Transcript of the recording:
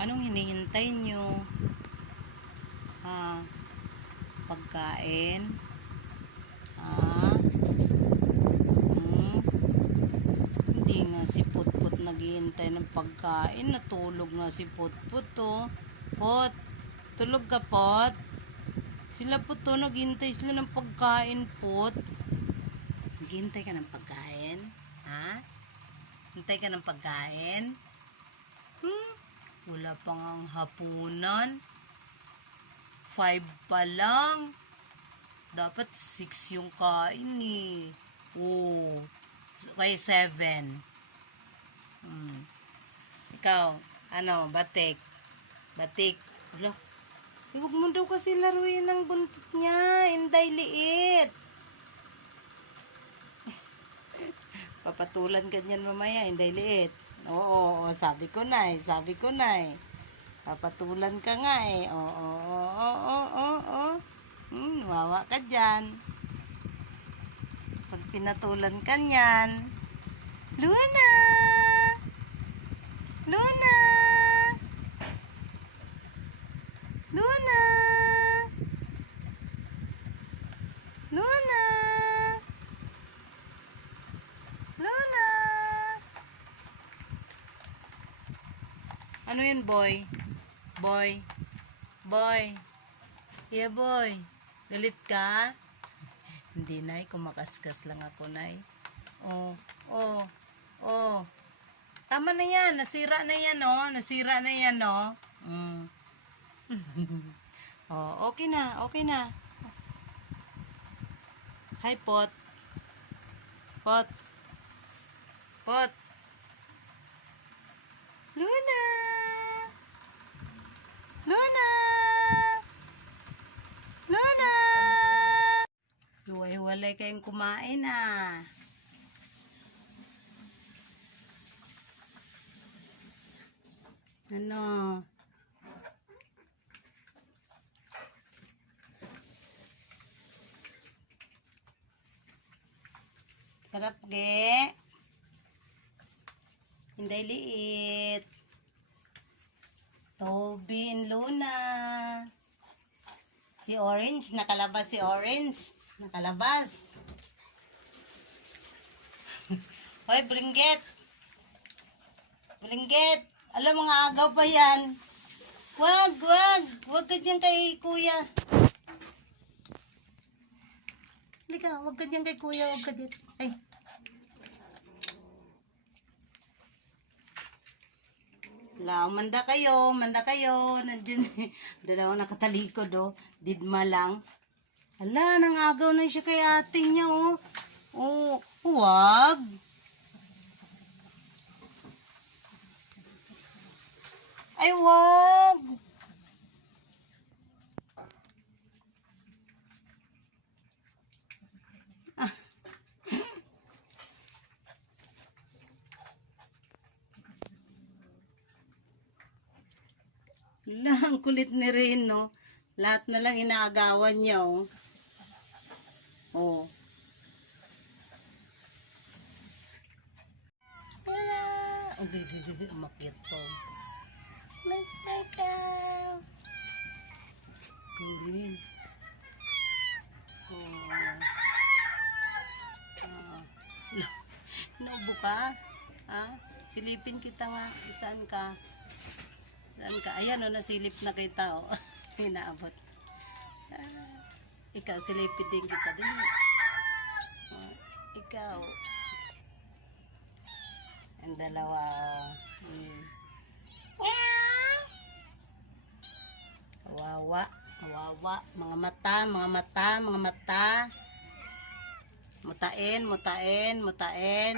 Anong hinihintay nyo? Ha? Pagkain? Ha? Hmm? Hindi nga si Putput naghihintay ng pagkain. Natulog nga si Putput oh. Pot, tulog ka Pot? Sila po to, naghihintay sila ng pagkain, Pot. Naghihintay ka ng pagkain? Ha? Hintay ka ng pagkain? Hmm? Wala pang ang hapunan. Five pa lang. Dapat six yung kain eh. Oo. Kaya seven. Hmm. Ikaw, ano, batik. Batik. Wala. Eh, Huwag mo daw kasi laruin ang buntot niya. Inday liit. Papatulan ka niyan mamaya, inday liit. Oo, oo, sabi ko na eh, sabi ko na eh. Papatulan ka nga eh. Oo, oo, oo, oo, oo, oo. Hmm, wawa ka dyan. Pag pinatulan ka niyan. Luna! Luna! Luna! Luna! Ano yun, boy? Boy? Boy? Yeah, boy. Galit ka? Hindi, Nay. Kumakaskas lang ako, Nay. Oh, oh, oh. Tama na yan. Nasira na yan, oh. Nasira na yan, oh. Mm. oh, okay na. Okay na. Hi, Pot. Pot. Pot. Luna! Luna! Luna! Hiwalay kayong kumain ah. Ano? Sarap, ge. Hindi liit. Toby and Luna. Si Orange, nakalabas si Orange. Nakalabas. Hoy, Bringgit. Bringgit. Alam mga agaw pa yan. Wag, wag. Wag ka dyan kay kuya. Halika, wag ka dyan kay kuya. Wag ka dyan. Ay. Wala, manda kayo, manda kayo. Nandiyan, dalawa nakatalikod, oh. Didma lang. Hala, nang agaw na siya kay ate niya, oh. Oh, huwag. Ay, wag. Hala, ang kulit ni Rin, no? Lahat na lang inaagawan niya, oh. Wala. Di, di, di, di, umakyat pa. Let's take out. Kulit. Oh. Ah. Naubo ka? Ha? Silipin kita nga. Saan ka? Saan ka? Ayan, oh, nasilip na kita, oh. Inaabot. Ikaw, silipin din kita. Din. Oh, ikaw. Ang dalawa, oh. Hmm. Kawawa. Kawawa. Mga mata, mga mata, mga mata. Mutain, mutain, mutain.